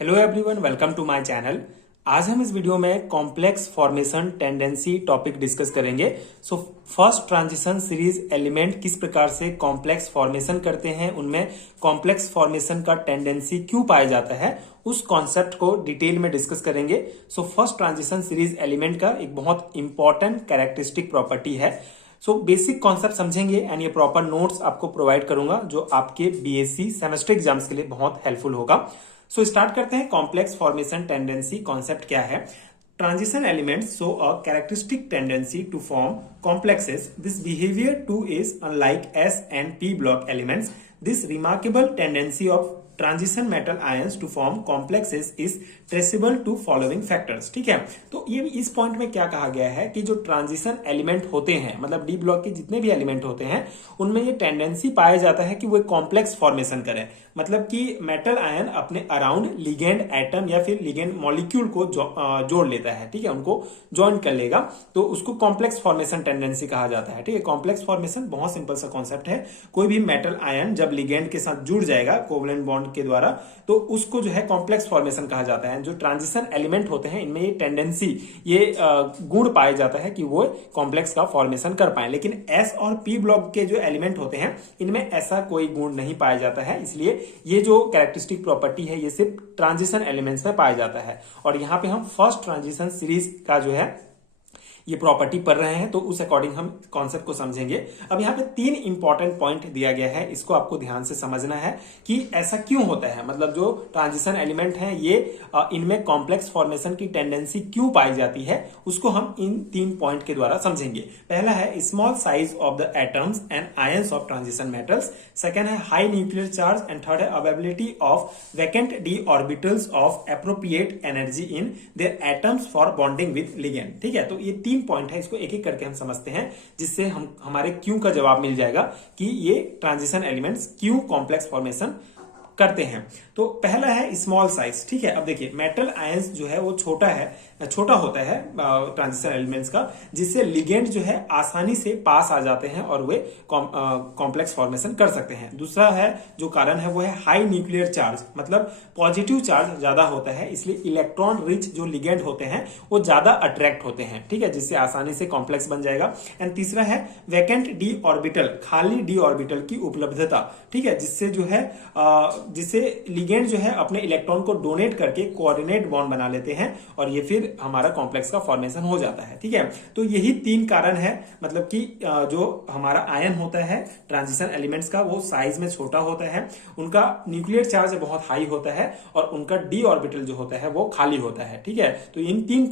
Hello everyone, welcome to my channel. आज हम इस वीडियो में complex formation tendency topic discuss करेंगे। So first transition series element किस प्रकार से कॉम्प्लेक्स फॉर्मेशन करते हैं, उनमें कॉम्प्लेक्स फॉर्मेशन का टेंडेंसी क्यों पाया जाता है, उस कॉन्सेप्ट को डिटेल में डिस्कस करेंगे। So first transition series element का एक बहुत इंपॉर्टेंट कैरेक्टरिस्टिक प्रॉपर्टी है। सो बेसिक कॉन्सेप्ट समझेंगे एंड ये प्रॉपर नोट्स आपको प्रोवाइड करूंगा जो आपके बीएससी सेमेस्टर एग्जाम्स के लिए बहुत हेल्पफुल होगा। सो स्टार्ट करते हैं। कॉम्प्लेक्स फॉर्मेशन टेंडेंसी कॉन्सेप्ट क्या है? Transition elements show a characteristic tendency to form complexes. This behavior too is unlike S and P block elements. This remarkable tendency of transition metal ions to form complexes is traceable to following factors. ठीक है, तो ये इस point में क्या कहा गया है कि जो ट्रांजिशन एलिमेंट होते हैं, मतलब डी ब्लॉक के जितने भी एलिमेंट होते हैं, उनमें ये टेंडेंसी पाया जाता है कि वो कॉम्प्लेक्स फॉर्मेशन करें। मतलब कि मेटल आयन अपने अराउंड लिगेंड एटम या फिर लिगेंड मॉलिक्यूल को जोड़ लेता है। ठीक है, उनको ज्वाइन कर लेगा, तो उसको कॉम्प्लेक्स फॉर्मेशन टेंडेंसी कहा जाता है। ठीक है, कॉम्प्लेक्स फॉर्मेशन बहुत सिंपल सा कॉन्सेप्ट है। कोई भी मेटल आयन जब लिगेंड के साथ जुड़ जाएगा कोवलेंट बॉन्ड के द्वारा, तो उसको जो है कॉम्प्लेक्स फॉर्मेशन कहा जाता है। जो ट्रांजिशन एलिमेंट होते हैं, इनमें ये टेंडेंसी, ये गुण पाया जाता है कि वो कॉम्प्लेक्स का फॉर्मेशन कर पाए। लेकिन एस और पी ब्लॉक के जो एलिमेंट होते हैं, इनमें ऐसा कोई गुण नहीं पाया जाता है। इसलिए ये जो कैरेक्टरिस्टिक प्रॉपर्टी है, ये सिर्फ ट्रांजिशन एलिमेंट्स में पाया जाता है। और यहां पे हम फर्स्ट ट्रांजिशन सीरीज का जो है ये प्रॉपर्टी पढ़ रहे हैं, तो उस अकॉर्डिंग हम कॉन्सेप्ट को समझेंगे। अब यहाँ पे 3 इंपॉर्टेंट पॉइंट दिया गया है, इसको आपको ध्यान से समझना है कि ऐसा क्यों होता है। मतलब जो ट्रांजिशन एलिमेंट है, ये इनमें कॉम्प्लेक्स फॉर्मेशन की टेंडेंसी क्यों पाई जाती है, उसको हम इन 3 पॉइंट के द्वारा समझेंगे। पहला है small size of the atoms and ions of transition metals. Second है high nuclear charge and third है availability of vacant d orbitals of appropriate energy in their atoms for bonding with ligand. ठीक है, तो ये 3 point है, इसको एक एक करके हम समझते हैं, जिससे हमारे क्यों का जवाब मिल जाएगा कि ये ट्रांजिशन एलिमेंट्स क्यों कॉम्प्लेक्स फॉर्मेशन करते हैं। तो पहला है स्मॉल साइज। ठीक है, अब देखिए मेटल आयंस जो है वो छोटा होता है ट्रांजिशन एलिमेंट्स का, जिससे लिगेंड जो है आसानी से पास आ जाते हैं और वे कॉम्प्लेक्स फॉर्मेशन कर सकते हैं। दूसरा है जो कारण है वो है हाई न्यूक्लियर चार्ज, मतलब पॉजिटिव चार्ज ज्यादा होता है, इसलिए इलेक्ट्रॉन रिच जो लिगेंड होते हैं वो ज्यादा अट्रैक्ट होते हैं। ठीक है, जिससे आसानी से कॉम्प्लेक्स बन जाएगा। एंड तीसरा है वैकेंट डी ऑर्बिटल, खाली डी ऑर्बिटल की उपलब्धता। ठीक है, जिससे लिगेंड जो है अपने इलेक्ट्रॉन को डोनेट करके कोऑर्डिनेट बॉन्ड बना लेते हैं और ये फिर हमारा कॉम्प्लेक्स का फॉर्मेशन हो जाता है। ठीक है, तो यही 3 कारण है, मतलब कि जो हमारा आयन होता है ट्रांजिशन एलिमेंट्स का, वो साइज में छोटा होता है, उनका न्यूक्लियर चार्ज बहुत हाई होता है और उनका डी ऑर्बिटल जो होता है वो खाली होता है। ठीक है, तो इन 3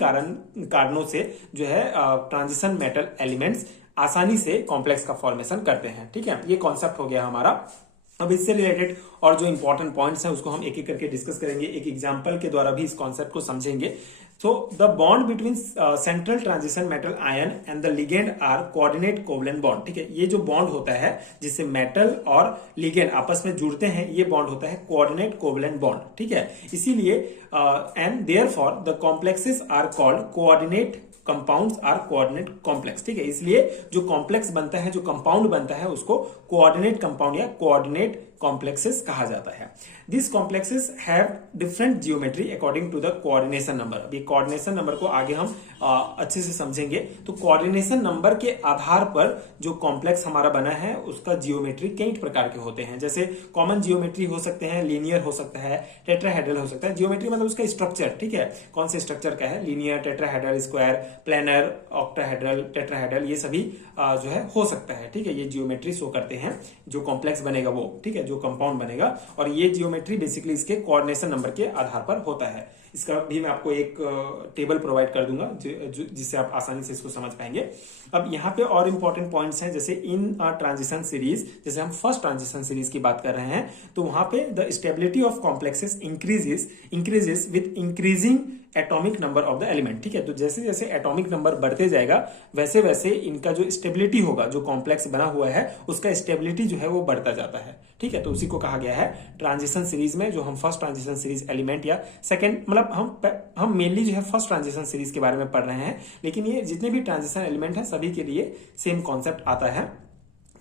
कारणों से जो है ट्रांजिशन मेटल एलिमेंट्स आसानी से कॉम्प्लेक्स का फॉर्मेशन करते हैं। ठीक है, ये कॉन्सेप्ट हो गया हमारा। अब इससे रिलेटेड और जो इंपॉर्टेंट पॉइंट्स हैं उसको हम एक एक करके डिस्कस करेंगे, एक एग्जांपल के द्वारा भी इस कॉन्सेप्ट को समझेंगे। So the bond between central transition metal ion and the ligand are coordinate covalent bond। ठीक है, ये जो बॉन्ड होता है जिससे मेटल और लिगेंड आपस में जुड़ते हैं, ये बॉन्ड होता है कोऑर्डिनेट कोवलेंट बॉन्ड। ठीक है, इसीलिए and therefore the complexes are called coordinate compounds or coordinate complex. ठीक है, इसलिए जो कॉम्प्लेक्स बनता है, जो कंपाउंड बनता है, उसको कोऑर्डिनेट कंपाउंड या कोऑर्डिनेट कॉम्प्लेक्सेस कहा जाता है। This complexes have different geometry according to the coordination number. अभी कोऑर्डिनेशन नंबर को आगे हम अच्छे से समझेंगे। तो कोऑर्डिनेशन नंबर के आधार पर जो कॉम्प्लेक्स हमारा बना है उसका जियोमेट्री कई प्रकार के होते हैं। जैसे कॉमन जियोमेट्री हो सकते हैं, लीनियर हो सकता है, टेट्राहेड्रल हो सकता है। जियोमेट्री मतलब उसका स्ट्रक्चर। ठीक है, कौन से स्ट्रक्चर का है, linear, tetrahedral, square, planar, octahedral, tetrahedral, ये सभी जो है हो सकता है। ठीक है, ये जियोमेट्री शो करते हैं जो कॉम्प्लेक्स बनेगा वो। ठीक है, जो कंपाउंड बनेगा, और ये जियोमेट्री बेसिकली इसके कोऑर्डिनेशन नंबर के आधार पर होता है। इसका भी मैं आपको एक टेबल प्रोवाइड कर दूंगा जिससे आप आसानी से इसको समझ पाएंगे। अब यहाँ पे और इंपॉर्टेंट पॉइंट्स हैं, जैसे इन ट्रांजिशन सीरीज, जैसे हम फर्स्ट ट्रांजिशन सीरीज की बात कर रहे हैं, तो वहां पे the stability of complexes increases with increasing atomic number of the element. ठीक है, तो जैसे जैसे एटॉमिक नंबर बढ़ते जाएगा वैसे वैसे इनका जो स्टेबिलिटी होगा, जो कॉम्प्लेक्स बना हुआ है उसका स्टेबिलिटी जो है वो बढ़ता जाता है। ठीक है, तो उसी को कहा गया है ट्रांजिशन सीरीज में, जो हम फर्स्ट ट्रांजिशन सीरीज एलिमेंट या सेकंड, मतलब हम मेनली जो है फर्स्ट ट्रांजिशन सीरीज के बारे में पढ़ रहे हैं, लेकिन ये जितने भी ट्रांजिशन एलिमेंट है सभी के लिए सेम कॉन्सेप्ट आता है।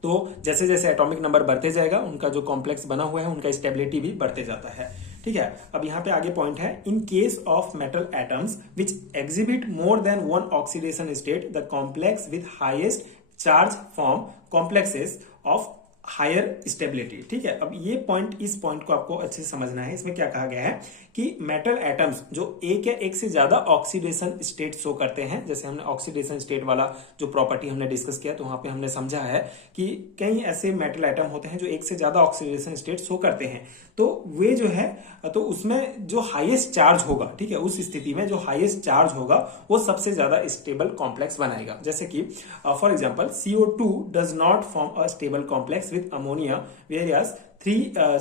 तो जैसे जैसे एटॉमिक नंबर बढ़ते जाएगा, उनका जो कॉम्प्लेक्स बना हुआ है उनका स्टेबिलिटी भी बढ़ते जाता है। ठीक है। अब यहाँ पे आगे पॉइंट है, in case of metal atoms which exhibit more than one oxidation state the complex with highest charge form complexes of higher stability. ठीक है, अब ये पॉइंट, इस पॉइंट को आपको अच्छे से समझना है। इसमें क्या कहा गया है कि मेटल एटम्स जो एक या एक से ज्यादा ऑक्सीडेशन स्टेट शो करते हैं, जैसे हमने ऑक्सीडेशन स्टेट वाला जो प्रॉपर्टी हमने डिस्कस किया तो वहां पे हमने समझा है कि कई ऐसे मेटल एटम होते हैं जो एक से ज्यादा ऑक्सीडेशन स्टेट शो करते हैं, तो वे जो है तो उसमें जो हाईएस्ट चार्ज होगा, ठीक है, उस स्थिति में जो हाईएस्ट चार्ज होगा वो सबसे ज्यादा स्टेबल कॉम्प्लेक्स बनाएगा। जैसे कि for example CO2 does not form a stable complex with ammonia various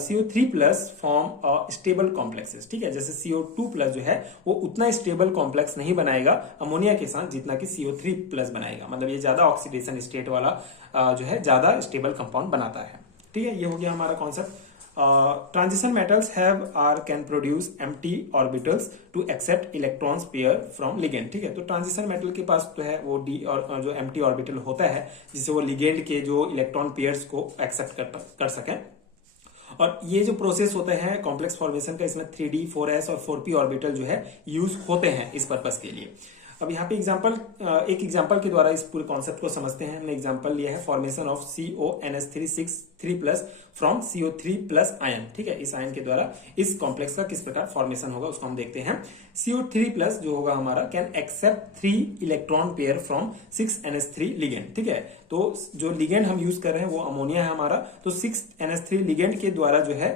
CO3 plus form stable complexes. ठीक है, जैसे CO2 प्लस जो है वो उतना स्टेबल कॉम्प्लेक्स नहीं बनाएगा अमोनिया के साथ जितना कि CO3 प्लस बनाएगा। मतलब ये ज्यादा ऑक्सीडेशन स्टेट वाला जो है ज्यादा स्टेबल कंपाउंड बनाता है। ठीक है, ये हो गया हमारा concept. Transition metals have or can produce empty orbitals to accept electrons pair from ligand. ठीक है, तो ट्रांजिशन मेटल के पास तो है वो डी और जो एम्प्टी ऑर्बिटल होता है जिससे वो लिगेंड के जो इलेक्ट्रॉन पेयर्स को एक्सेप्ट कर सकें। और ये जो प्रोसेस होता है कॉम्प्लेक्स फॉर्मेशन का, इसमें 3D 4s और 4p ऑर्बिटल जो है यूज होते हैं इस पर्पस के लिए। अब यहाँ पे एक एग्जांपल के द्वारा इस पूरे कॉन्सेप्ट को समझते हैं। हमने एग्जांपल लिया है formation of CONS3 plus from CO3 plus ion. ठीक है, इस आयन के द्वारा इस कॉम्प्लेक्स का किस प्रकार फॉर्मेशन होगा उसको हम देखते हैं। CO3 प्लस जो होगा हमारा can accept 3 electron pair from 6NH3 ligand. ठीक है, तो जो लिगेंड हम यूज कर रहे हैं वो अमोनिया है हमारा, तो 6NH3 लिगेंड के द्वारा जो है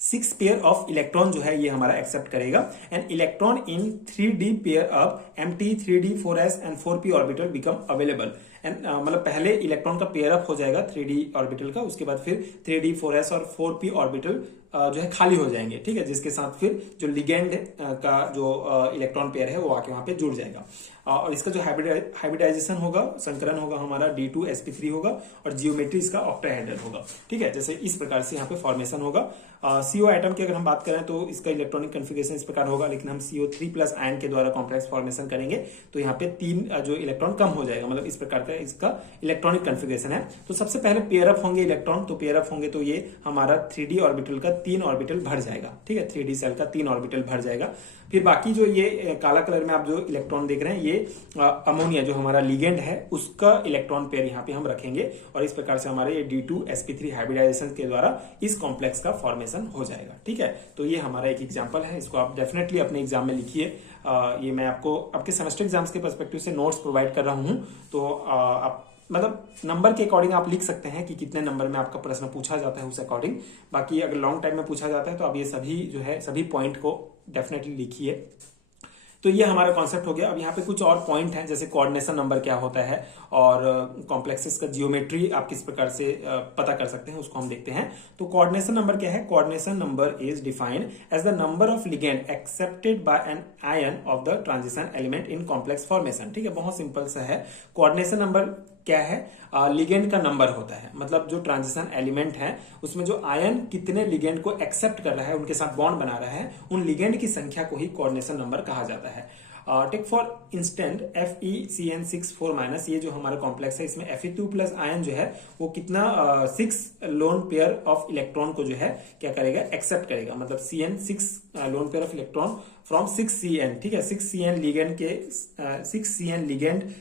6 पेयर ऑफ इलेक्ट्रॉन जो है ये हमारा एक्सेप्ट करेगा। And electron in 3D pair of empty 3D 4s and 4p orbital become available. And मतलब पहले इलेक्ट्रॉन का पेयर अप हो जाएगा 3D ऑर्बिटल का, उसके बाद फिर 3D 4s और 4p ऑर्बिटल जो है खाली हो जाएंगे। ठीक है, जिसके साथ फिर जो लिगेंड का जो इलेक्ट्रॉन पेयर है वो आके वहां पे जुड़ जाएगा। और इसका जो हाइब्रिडाइजेशन होगा, संकरण होगा हमारा D2sp3 होगा और जियोमेट्री इसका ऑक्टाहेड्रल होगा। ठीक है, जैसे इस प्रकार से यहाँ पे फॉर्मेशन होगा। CO एटम की अगर हम बात करें तो इसका इलेक्ट्रॉनिक कन्फिगरेशन इस प्रकार होगा, लेकिन हम CO3 प्लस आयन के द्वारा कॉम्प्लेक्स फॉर्मेशन करेंगे तो यहाँ पे 3 जो इलेक्ट्रॉन कम हो जाएगा। मतलब इस प्रकार का इसका इलेक्ट्रॉनिक कन्फिगरेशन है। तो सबसे पहले पेयर अप होंगे इलेक्ट्रॉन, तो पेयर अप होंगे तो ये हमारा 3D ऑर्बिटल का 3 ऑर्बिटल भर जाएगा। ठीक है, 3D सेल का 3 ऑर्बिटल भर जाएगा। फिर बाकी जो ये काला कलर में आप जो इलेक्ट्रॉन देख रहे हैं ये अमोनिया जो हमारा लिगेंड है उसका इलेक्ट्रॉन पेयर यहाँ पे हम रखेंगे और इस प्रकार से हमारे ये D2sp3 हाइब्रिडाइजेशन के द्वारा इस कॉम्प्लेक्स का फॉर्मेशन हो जाएगा। ठीक है, तो ये हमारा एक एग्जांपल है, इसको आप डेफिनेटली अपने एग्जाम में लिखिए। ये मैं आपको आपके सेमेस्टर एग्जाम्स के पर्सपेक्टिव से नोट्स प्रोवाइड कर रहा हूं, तो आप मतलब नंबर के अकॉर्डिंग आप लिख सकते हैं कि कितने नंबर में आपका प्रश्न पूछा जाता है उस अकॉर्डिंग। बाकी अगर लॉन्ग टाइम में पूछा जाता है तो आप ये सभी जो है सभी पॉइंट को डेफिनेटली लिखिए। तो ये हमारा कॉन्सेप्ट हो गया। अब यहाँ पे कुछ और पॉइंट हैं, जैसे कोऑर्डिनेशन नंबर क्या होता है और कॉम्प्लेक्सेस का जियोमेट्री आप किस प्रकार से पता कर सकते हैं उसको हम देखते हैं। तो कोऑर्डिनेशन नंबर क्या है? Coordination number is defined as the number of ligand accepted by an ion of the transition element in complex formation. ठीक है, बहुत सिंपल सा है। कोऑर्डिनेशन नंबर क्या है? लिगेंड का नंबर होता है, मतलब जो ट्रांजिशन एलिमेंट है उसमें जो आयन कितने लिगेंड को एक्सेप्ट कर रहा है, उनके साथ बॉन्ड बना रहा है, उन लिगेंड की संख्या को ही कोऑर्डिनेशन नंबर कहा जाता है। टेक फॉर इंस्टेंट FeCN6 - ये जो हमारा कॉम्प्लेक्स है इसमें Fe2 प्लस आयन जो है वो कितना 6 लोन पेयर ऑफ इलेक्ट्रॉन को जो है क्या करेगा? एक्सेप्ट करेगा। मतलब CN6 lone pair of electron from 6CN। ठीक है, 6CN लिगेंड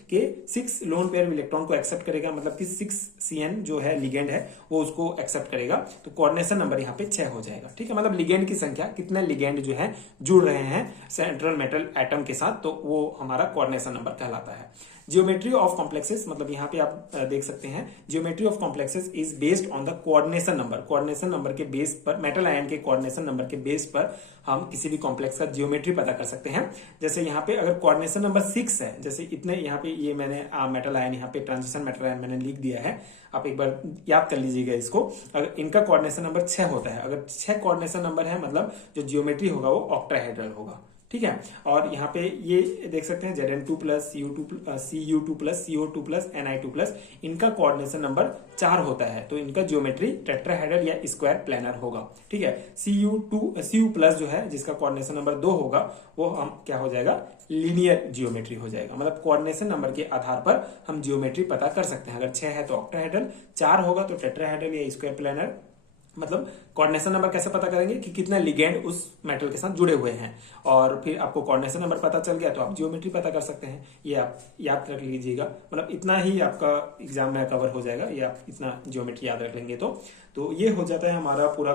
के 6 लोन पेयर इलेक्ट्रॉन को एक्सेप्ट करेगा, मतलब कि 6CN जो है लिगेंड है वो उसको एक्सेप्ट करेगा। तो कोऑर्डिनेशन नंबर यहाँ पे 6 हो जाएगा। ठीक है, मतलब लिगेंड की संख्या, कितने लिगेंड जो है जुड़ रहे हैं सेंट्रल मेटल एटम के साथ, तो वो हमारा कोऑर्डिनेशन नंबर कहलाता है। जियोमेट्री ऑफ कॉम्प्लेक्सेस, मतलब यहाँ पे आप देख सकते हैं geometry of complexes is based on the coordination number. Coordination number के बेस पर, मेटल आयन के कोऑर्डिनेशन नंबर के बेस पर हम किसी भी कॉम्प्लेक्स का जियोमेट्री पता कर सकते हैं। जैसे यहाँ पे अगर कोऑर्डिनेशन नंबर 6 है, जैसे इतने यहाँ पे ये मैंने मेटल आयन यहाँ पे ट्रांजिशन मेटल आयन मैंने लिख दिया है, आप एक बार याद कर लीजिएगा इसको। अगर इनका कोऑर्डिनेशन नंबर 6 होता है, अगर 6 कोऑर्डिनेशन नंबर है मतलब जो जियोमेट्री होगा वो ऑक्टाहेड्रल होगा। ठीक है, और यहाँ पे ये देख सकते हैं Zn2 plus Cu2 plus CO2 plus Ni2 plus, इनका कोऑर्डिनेशन नंबर 4 होता है, तो इनका ज्योमेट्री टेट्राहेड्रल या स्क्वायर प्लेनर होगा। ठीक है, Cu प्लस जो है जिसका कोऑर्डिनेशन नंबर 2 होगा वो हम क्या हो जाएगा? लीनियर जियोमेट्री हो जाएगा। मतलब कोऑर्डिनेशन नंबर के आधार पर हम जियोमेट्री पता कर सकते हैं। अगर 6 है तो ऑक्टाहेड्रल, 4 होगा तो टेट्राहेड्रल या स्क्वायर प्लेनर, मतलब कोऑर्डिनेशन नंबर कैसे पता करेंगे कि कितने लिगेंड उस मेटल के साथ जुड़े हुए हैं, और फिर आपको कोऑर्डिनेशन नंबर पता चल गया तो आप जियोमेट्री पता कर सकते हैं। ये आप याद रख लीजिएगा, मतलब इतना ही आपका एग्जाम में कवर हो जाएगा, ये आप इतना जियोमेट्री याद रख लेंगे तो ये हो जाता है हमारा पूरा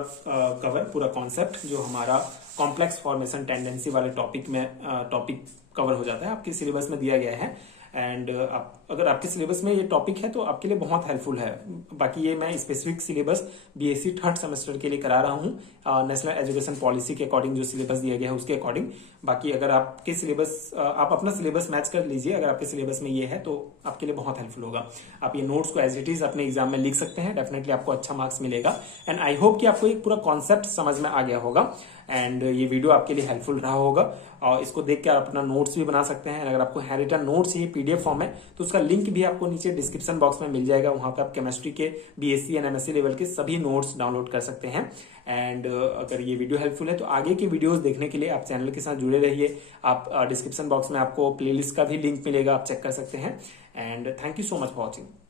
कवर, पूरा कॉन्सेप्ट जो हमारा कॉम्प्लेक्स फॉर्मेशन टेंडेंसी वाले टॉपिक कवर हो जाता है, आपके सिलेबस में दिया गया है। एंड अगर आपके सिलेबस में ये टॉपिक है तो आपके लिए बहुत हेल्पफुल है। बाकी ये मैं specific syllabus BSc third semester के लिए करा रहा हूँ, नेशनल एजुकेशन पॉलिसी के अकॉर्डिंग जो सिलेबस दिया गया है उसके अकॉर्डिंग। बाकी अगर आपके सिलेबस, आप अपना सिलेबस मैच कर लीजिए, अगर आपके सिलेबस में ये है तो आपके लिए बहुत हेल्पफुल होगा। आप ये नोट्स को एज इट इज अपने एग्जाम में लिख सकते हैं, डेफिनेटली आपको अच्छा मार्क्स मिलेगा। एंड आई होप कि आपको एक पूरा कॉन्सेप्ट समझ में आ गया होगा एंड ये वीडियो आपके लिए हेल्पफुल रहा होगा, और इसको देख के आप अपना नोट्स भी बना सकते हैं। अगर आपको हैंड रिटन नोट्स चाहिए पीडीएफ फॉर्म में तो उसका लिंक भी आपको नीचे डिस्क्रिप्शन बॉक्स में मिल जाएगा, वहां पे आप केमिस्ट्री के बीएससी एंड एमएससी लेवल के सभी नोट्स डाउनलोड कर सकते हैं। एंड अगर ये वीडियो हेल्पफुल है तो आगे की वीडियोस देखने के लिए आप चैनल के साथ जुड़े रहिए। आप डिस्क्रिप्शन बॉक्स में आपको प्लेलिस्ट का भी लिंक मिलेगा, आप चेक कर सकते हैं। And thank you so much for watching.